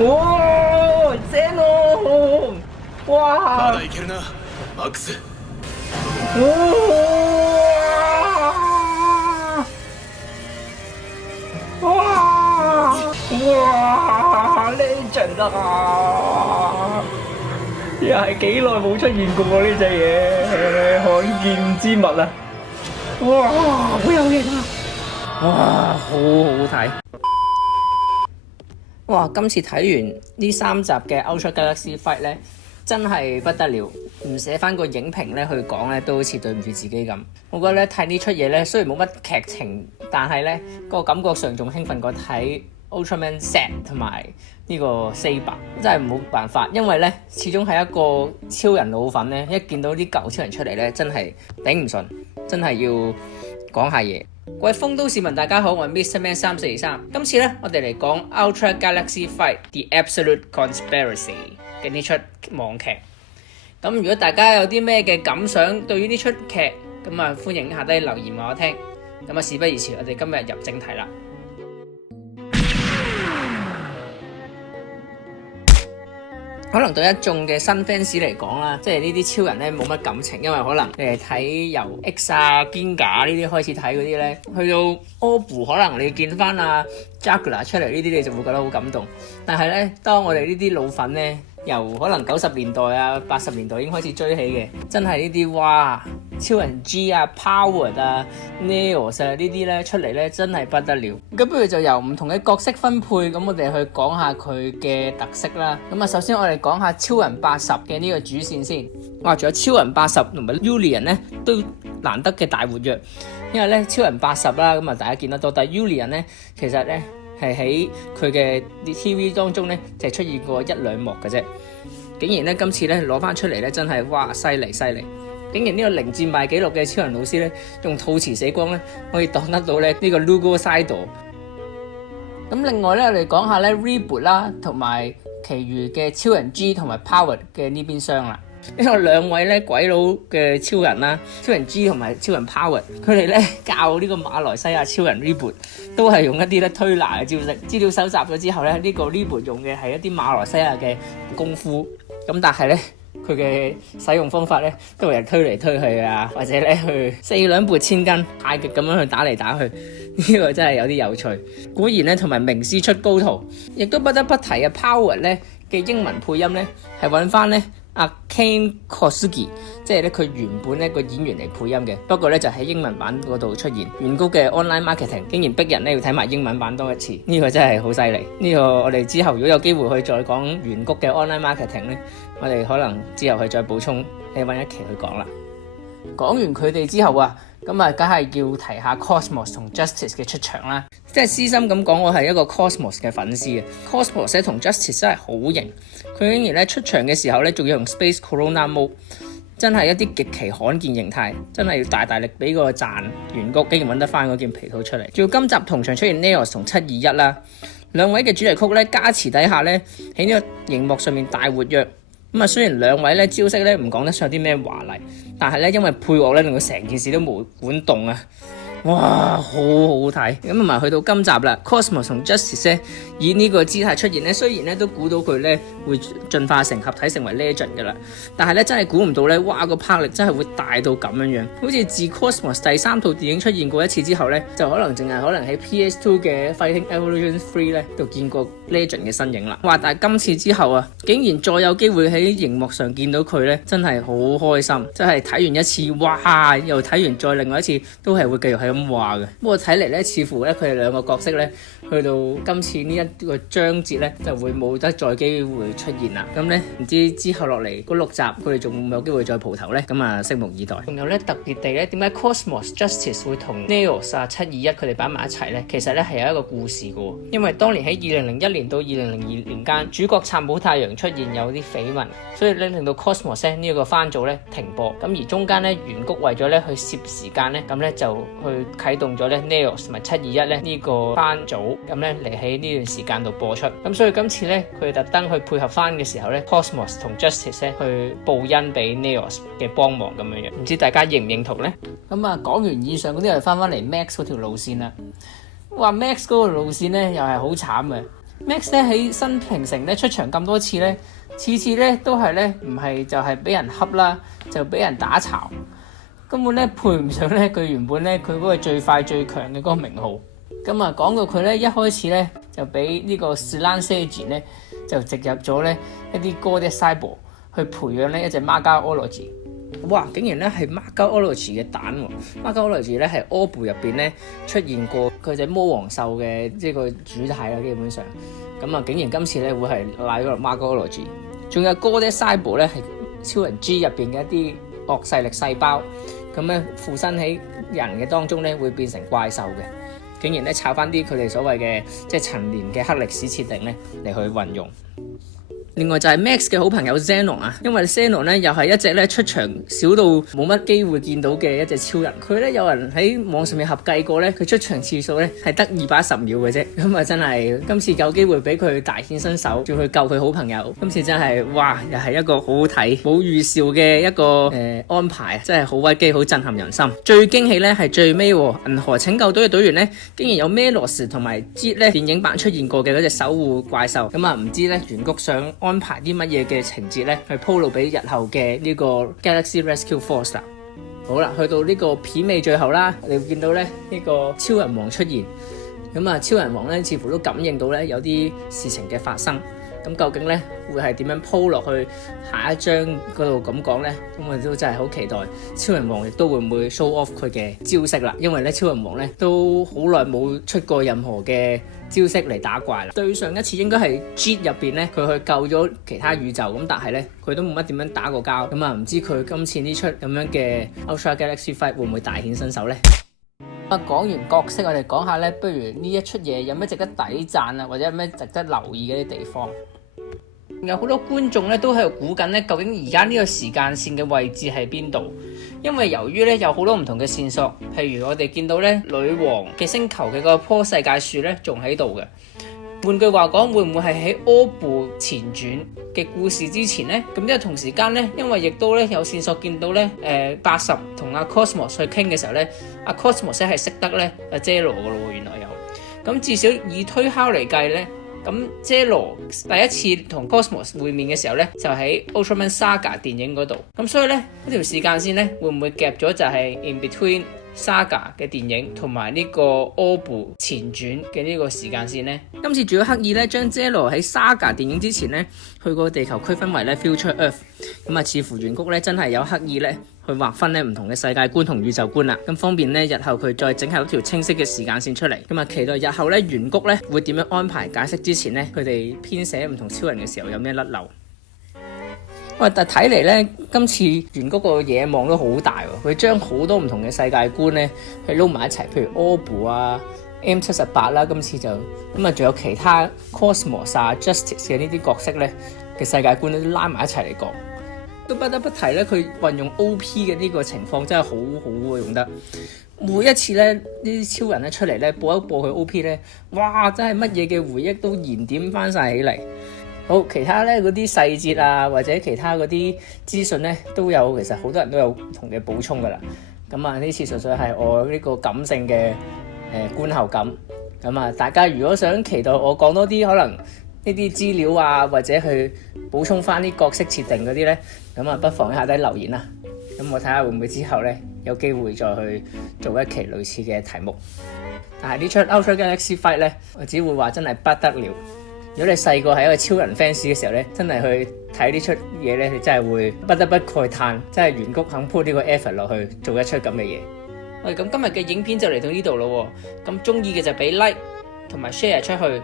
哇！ゼノン！ま哇！だいけるなマックス。哇！哇！Legend 啊！又係幾耐冇出現過喎呢隻嘢，罕見之物啊！哇！好有型啊！哇！好好睇！哇！今次睇完呢3集嘅 Ultra Galaxy Fight 咧，真係不得了，唔寫翻個影評咧去講咧，都好似對唔住自己咁。我覺得咧睇呢出嘢咧，雖然冇乜劇情，但係咧個感覺上仲興奮過睇 Ultraman Z 同埋呢個 Saber， 真係冇辦法，因為咧始終係一個超人老粉咧，一見到啲舊超人出嚟咧，真係頂唔順，真係要講下嘢。各位豐都市民大家好，我係 Mr. Man 3423，今次咧我哋嚟講 Ultra Galaxy Fight The Absolute Conspiracy 嘅呢出網劇。咁如果大家有啲咩嘅感想對於呢出劇，咁啊歡迎下低留言話我聽。咁啊事不宜遲，我哋今日入正題啦。可能對一眾嘅新 fans 嚟講啦，即係呢啲超人咧冇乜感情，因為可能你係睇由 X 啊、Ginga 呢啲開始睇嗰啲咧，去到 Obu 可能你見翻阿 Juggler 出嚟呢啲，你就會覺得好感動。但係咧，當我哋呢啲老粉咧，由可能90年代啊、80年代已經開始追起嘅，真係呢啲哇，超人 G 啊、Power 啊、Neos 啊呢啲咧出嚟咧，真係不得了。咁不如就由唔同嘅角色分配，咁我哋去講下佢嘅特色啦。咁啊，首先我哋講下超人80嘅呢個主線先。哇，仲有超人80同埋 Ulian 咧都難得嘅大活躍，因為咧超人80啦，咁啊大家見得多，但係 Ulian 咧其實咧係喺佢嘅 TV 當中咧就係出現過1-2幕嘅啫，竟然咧今次咧攞翻出嚟咧真係哇犀利！竟然呢個零戰敗紀錄嘅超人老師咧用吐詞死光咧可以擋得到咧呢個 Lugo Saido。咁另外咧我哋講下咧 Reboot 啦同埋其餘嘅超人 G 同埋 Power 嘅呢邊廂啦。呢個兩位咧鬼佬嘅超人啦，超人 G 同埋超人 Power， 佢哋咧教呢個馬來西亞超人 Reboot 都係用一啲咧推拿嘅招式。資料搜集咗之後咧，呢個 Reboot 用嘅係一啲馬來西亞嘅功夫，咁但係咧佢嘅使用方法咧都係推嚟推去啊，或者咧去4兩撥千斤太極咁樣去打嚟打去，呢個真係有啲有趣。果然咧同埋名師出高徒，亦都不得不提啊 Power 咧嘅英文配音咧係揾翻咧阿 Kane Kosugi， 即係咧佢原本咧個演員嚟配音嘅，不過咧就喺英文版嗰度出現。原谷嘅 online marketing 竟然逼人咧要睇埋英文版多一次，呢個真係好犀利。呢個我哋之後如果有機會去再講原谷嘅 online marketing 咧，我哋可能之後去再補充，你揾一期去講啦。講完佢哋之後啊，咁啊，梗係要提下 Cosmos 同 Justice 嘅出場啦。即係私心咁講，我係一個 Cosmos 嘅粉絲啊。Cosmos 咧同 Justice 真係好型，佢竟然咧出場嘅時候咧，仲要用 Space Corona Mode， 真係一啲極其罕見形態，真係要大力俾個讚。原谷竟然揾得翻嗰件皮套出嚟，仲要今集同場出現 Neos 同721啦，兩位嘅主題曲咧加持底下咧，喺呢個熒幕上面大活躍。咁啊，雖然兩位咧招式咧唔講得上啲咩華麗，但係咧因為配樂咧令到成件事都冇管動啊！哇，好好睇！咁同埋去到今集啦 ，Cosmos 同 Justice 咧以呢個姿態出現咧，雖然咧都估到佢咧會進化成合體成為 Legend 噶啦，但係咧真係估唔到咧，哇個魄力真係會大到咁樣樣，好似自 Cosmos 第3套電影出現過一次之後咧，就可能喺 PS2 嘅 Fighting Evolution 3咧度見過 Legend 嘅身影啦。哇！但係今次之後啊，竟然再有機會喺熒幕上見到佢咧，真係好開心！真係睇完一次，哇！又睇完再另外一次，都係會繼續係咁話嘅。不過睇嚟咧，似乎咧佢哋兩個角色咧，去到今次呢一個章節咧，就會冇得再機會出現啦。咁咧唔知之後落嚟嗰6集，佢哋仲會唔會有機會再蒲頭咧？咁啊，拭目以待。仲有咧特別地咧，點解 Cosmos Justice 會同 Neos 啊721佢哋擺埋一齊咧？其實咧係有一個故事嘅，因為當年喺2001年到2002年間，主角杉本太陽出現有啲緋聞，所以咧令到 Cosmos 呢一個番組咧停播。咁而中間咧原谷為咗咧去攝時間咧，咁咧就去啟動咗咧 Neos 同埋721咧呢個番組，咁咧嚟喺呢段時間度播出。咁所以今次咧佢特登去配合翻嘅時候咧 ，Cosmos 同 Justice 咧去報恩俾 Neos 嘅幫忙咁樣樣，唔知大家認唔認同咧？咁啊講完以上嗰啲，就翻嚟 Max 嗰條路線啦。哇 Max 嗰個路線咧又係好慘嘅。Max 咧喺新平成咧出場咁多次咧，次次咧都係咧唔係就係俾人恰啦，就俾人打巢，根本咧配唔上咧佢原本咧佢嗰個最快最強嘅嗰個名號。咁啊講到佢咧一開始咧就俾呢個 Slan Sage 咧就植入咗咧一啲 Goddess Cyborg 去培養呢一隻 Margaology。哇！竟然咧係 Margaology 嘅蛋喎，Margaology 咧係柯部入邊咧出現過佢隻魔王獸嘅即係個主體啦，基本上咁啊，竟然今次咧會係賴咗落 Margaology。仲有 Goddess Cyborg 咧係超人 G 入邊嘅一啲惡勢力細胞，咁咧附身喺人嘅當中咧會變成怪獸嘅，竟然咧炒翻啲佢哋所謂嘅即係陳年嘅黑歷史設定咧嚟去運用。另外就係 Max 嘅好朋友 Zenon 啊，因為 Zenon 咧又係一隻咧出場少到冇乜機會見到嘅一隻超人。佢咧有人喺網上面合計過咧，佢出場次數咧係得210秒嘅啫。咁啊真係今次有機會俾佢大顯身手，仲去救佢好朋友。今次真係哇，又係一個好好睇、冇預兆嘅一個安排，真係好屈機、好震撼人心。最驚喜咧係最尾銀河拯救隊嘅隊員咧，竟然有 Melos 同埋 Jet 咧電影版出現過嘅嗰隻守護怪獸。咁啊唔知咧原谷想安排啲乜嘢嘅情節咧，去鋪路俾日後嘅呢個 Galaxy Rescue Force 啦。好啦，去到呢個片尾最後啦，你會見到咧呢個超人王出現。咁啊，超人王咧似乎都感應到咧有啲事情嘅發生。咁究竟咧會係點樣鋪落去下一章嗰度咁講咧？咁我都真係好期待超人王亦都會唔會 show off 佢嘅招式啦。因為咧超人王咧都好耐冇出過任何嘅招式嚟打怪啦。對上一次應該係 Jet 入邊咧，佢去救咗其他宇宙，咁但係咧佢都冇乜點樣打過交。咁啊唔知佢今次呢出咁樣嘅 Ultra Galaxy Fight 會唔會大顯身手咧？講完角色，我哋講下咧，不如呢一出嘢有咩值得抵讚啊，或者有咩值得留意嘅啲地方？有好多觀眾咧都喺度估緊咧，究竟而家呢個時間線嘅位置喺邊度？因為由於咧有好多唔同嘅線索，譬如我哋見到咧女王嘅星球嘅嗰棵世界樹咧仲喺度嘅。換句話講，會唔會係喺柯部前傳嘅故事之前呢？咁即係同時間呢，因為亦都咧有線索見到咧，80同阿 Cosmos 去傾嘅時候咧，阿 Cosmos 係識得咧阿 Zero 嘅咯喎，原來有。咁至少以推敲嚟計咧，咁 Zero 第一次同 Cosmos 會面嘅時候咧，就喺 Ultraman Saga 電影嗰度。咁所以咧呢條時間線咧，會唔會夾咗就係 in between Saga 嘅電影同埋呢個柯部前傳嘅呢個時間線呢？今次仲要刻意咧將 Zero 喺 Saga 電影之前咧去個地球區分為咧 Future Earth， 咁啊似乎原谷咧真係有刻意咧去劃分咧唔同嘅世界觀同宇宙觀啦，咁方便咧日後佢再整下一條清晰嘅時間線出嚟。咁啊期待日後咧原谷咧會點樣安排解釋之前咧佢哋編寫唔同超人嘅時候有咩甩漏。喂，但睇嚟咧，今次原谷個野望都好大喎，佢將好多唔同嘅世界觀咧，去撈埋一齊，譬如柯部啊、M78啦，今次就咁啊，仲有其他 Cosmos 啊、Justice 嘅呢啲角色咧嘅世界觀都拉埋一齊嚟講，都不得不提咧，佢運用 OP 嘅呢個情況真係好好喎，用得每一次咧呢啲超人咧出嚟咧播一播佢 OP 咧，哇！真係乜嘢嘅回憶都燃點翻晒起嚟。好，其他咧嗰啲細節啊，或者其他嗰啲資訊咧都有，其實好多人都有唔同嘅補充噶啦。咁啊，呢次純粹係我呢個感性嘅觀後感。咁啊，大家如果想期待我講多啲可能呢啲資料啊，或者去補充翻啲角色設定嗰啲咧，咁啊不妨喺下底留言啦。咁我睇下會唔會之後咧有機會再去做一期類似嘅題目。但係呢出 Ultra Galaxy Fight 咧，我只會話真係不得了。如果你細個係一個超人 fans 嘅時候咧，真係去睇呢出嘢咧，你真係會不得不慨嘆，真係原谷肯 put 呢個 effort 落去做一出咁嘅嘢。喂，咁今日嘅影片就嚟到呢度咯喎，咁中意嘅就俾 like 同埋 share 出去，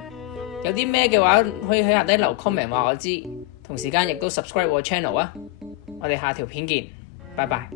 有啲咩嘅話可以喺下底留 comment 話我知，同時間亦都 subscribe 我 channel 啊，我哋下條片見，拜拜。